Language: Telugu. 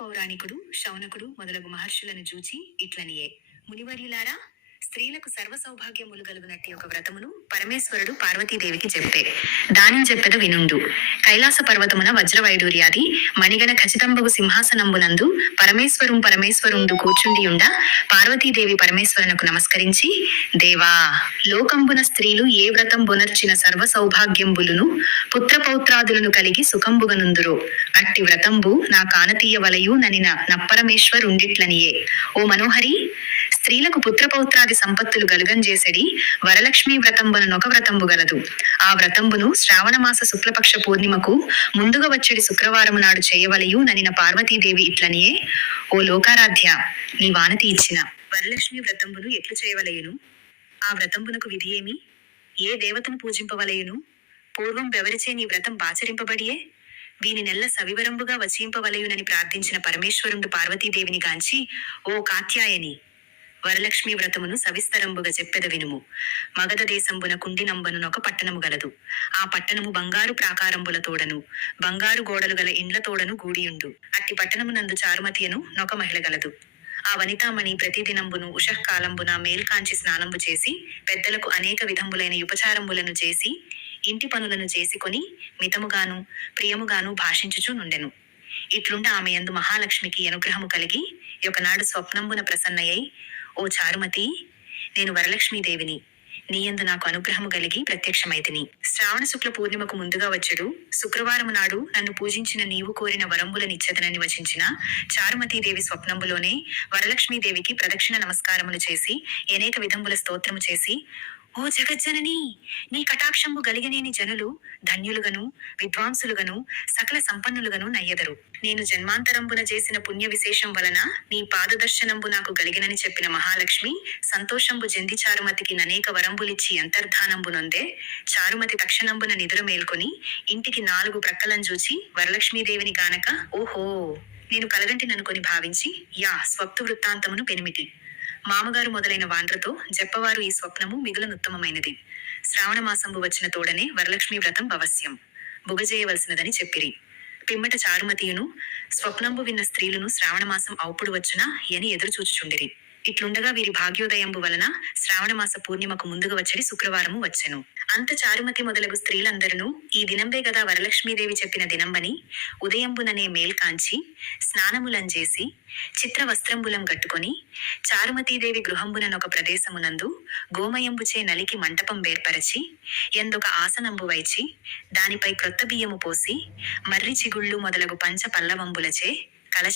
పౌరాణికుడు శౌనకుడు మొదలగు మహర్షులను చూచి ఇట్లనియే: మునివర్యులారా, స్త్రీలకు సర్వ సౌభాగ్యములు గలుగునట్టి ఒక వ్రతమును పరమేశ్వరుడు పార్వతీదేవికి చెప్పే. దానిని చెప్పెద వినుండు. కైలాస పర్వతమున వజ్రవైడూర్యాది మణిగణ ఖచ్చితంబగు సింహాసనంబునందు పరమేశ్వరుండు కూర్చుండియుండ పార్వతీదేవి పరమేశ్వరునకు నమస్కరించి, దేవా, లోకంబున స్త్రీలు ఏ వ్రతం బొనర్చిన సర్వ సౌభాగ్యంబులును పుత్రపౌత్రాదులను కలిగి సుఖంబుగనుందురో అట్టి వ్రతంబు నా కానతీయ వలయు ననిన నప్పరమేశ్వరుండిట్లనియే. ఓ మనోహరి, స్త్రీలకు పుత్రపౌత్రాది సంపత్తులు గలుగంజేసెడి వరలక్ష్మీ వ్రతంబునొక వ్రతంబు గలదు. ఆ వ్రతంబును శ్రావణమాస శుక్లపక్ష పూర్ణిమకు ముందుగా వచ్చేడి శుక్రవారము నాడు చేయవలయు ననిన పార్వతీదేవి ఇట్లనియే: ఓ లోకారాధ్య, నీ వానతి ఇచ్చిన వరలక్ష్మీ వ్రతంబును ఎట్లు చేయవలయును? ఆ వ్రతంబునకు విధి ఏమి? ఏ దేవతను పూజింపవలయును? పూర్వం బెవరిచే నీ వ్రతం బాచరింపబడియే? వీని నెల్ల సవివరంబుగా వచింపవలయునని ప్రార్థించిన పరమేశ్వరుండు పార్వతీదేవిని గాంచి, ఓ కాత్యాయని, వరలక్ష్మీ వ్రతమును సవిస్తరంబుగా చెప్పెద వినుము. మగధ దేశంబున కుండినంబనునొక పట్టణము గలదు. ఆ పట్టణము బంగారు ప్రాకారంబులతోడను బంగారు గోడలు గల ఇండ్లతోడను గూడియుండు. అట్టి పట్టణమునందు చారుమతియను నొక మహిళ గలదు. ఆ వనితామణి ప్రతిదినంబును ఉషఃకాలంబున మేల్కాంచి స్నానంబు చేసి పెద్దలకు అనేక విధంబులైన ఉపచారంబులను చేసి ఇంటి పనులను చేసుకొని మితముగాను ప్రియముగాను భాషించుచూ నుండెను. ఇట్లుండ ఆమె యందు మహాలక్ష్మికి అనుగ్రహము కలిగి ఒకనాడు స్వప్నంబున ప్రసన్నయై, ఓ చారుమతి, నేను వరలక్ష్మీదేవిని. నీయందు నాకు అనుగ్రహము కలిగి ప్రత్యక్షమైతిని. శ్రావణ శుక్ల పూర్ణిమకు ముందుగా వచ్చెడు శుక్రవారము నాడు నన్ను పూజించిన నీవు కోరిన వరంబులనిచ్చెదనని వచించిన చారుమతీదేవి స్వప్నంబులోనే వరలక్ష్మీదేవికి ప్రదక్షిణ నమస్కారములు చేసి అనేక విధంబుల స్తోత్రము చేసి, ఓ జగజ్జనని, నీ కటాక్షంబు గలిగనేని జనులు ధన్యులుగను విద్వాంసులుగను సకల సంపన్నులుగను నయ్యెదరు. నేను జన్మాంతరంబున చేసిన పుణ్య విశేషం వలన నీ పాదదర్శనంబు నాకు గలిగినని చెప్పిన మహాలక్ష్మి సంతోషంబు జంది చారుమతికి ననేక వరంబులిచ్చి అంతర్ధానంబు నొందే. చారుమతి తక్షణంబున నిదుర మేల్కొని ఇంటికి 4 ప్రక్కలం చూచి వరలక్ష్మీదేవిని గానక, ఓహో, నేను కలగంటిననుకొని భావించి, యా స్వప్తు వృత్తాంతమును పెనిమిటి. మామగారు మొదలైన వాండ్రతో జప్పవారు ఈ స్వప్నము మిగులనుత్తమమైనది. శ్రావణమాసంబు వచ్చిన తోడనే వరలక్ష్మీ వ్రతం అవశ్యం బుగజేయవలసినదని చెప్పిరి. పిమ్మట చారుమతియును స్వప్నంబు విన్న స్త్రీలును శ్రావణమాసం ఔపుడు వచ్చునా అని ఎదురు చూచుచుండిరి. ఇట్లుండగా వీరి భాగ్యోదయంబు వలన శ్రావణమాస పూర్ణిమకు ముందుగా వచ్చడి శుక్రవారము వచ్చెను. అంత చారుమతి మొదలగు స్త్రీలందరూ ఈ దినంబే గదా వరలక్ష్మీదేవి చెప్పిన దినంబని ఉదయంబుననే మేల్కాంచి స్నానములంజేసి చిత్ర వస్త్రంబులం గట్టుకొని చారుమతీదేవి గృహంబుననొక ప్రదేశమునందు గోమయంబుచే నలికి మంటపం బేర్పరచి ఎందొక ఆసనంబు వైచి దానిపై క్రొత్త బియ్యము పోసి మర్రి చిగుళ్ళు మొదలగు పంచ పల్లవంబులచే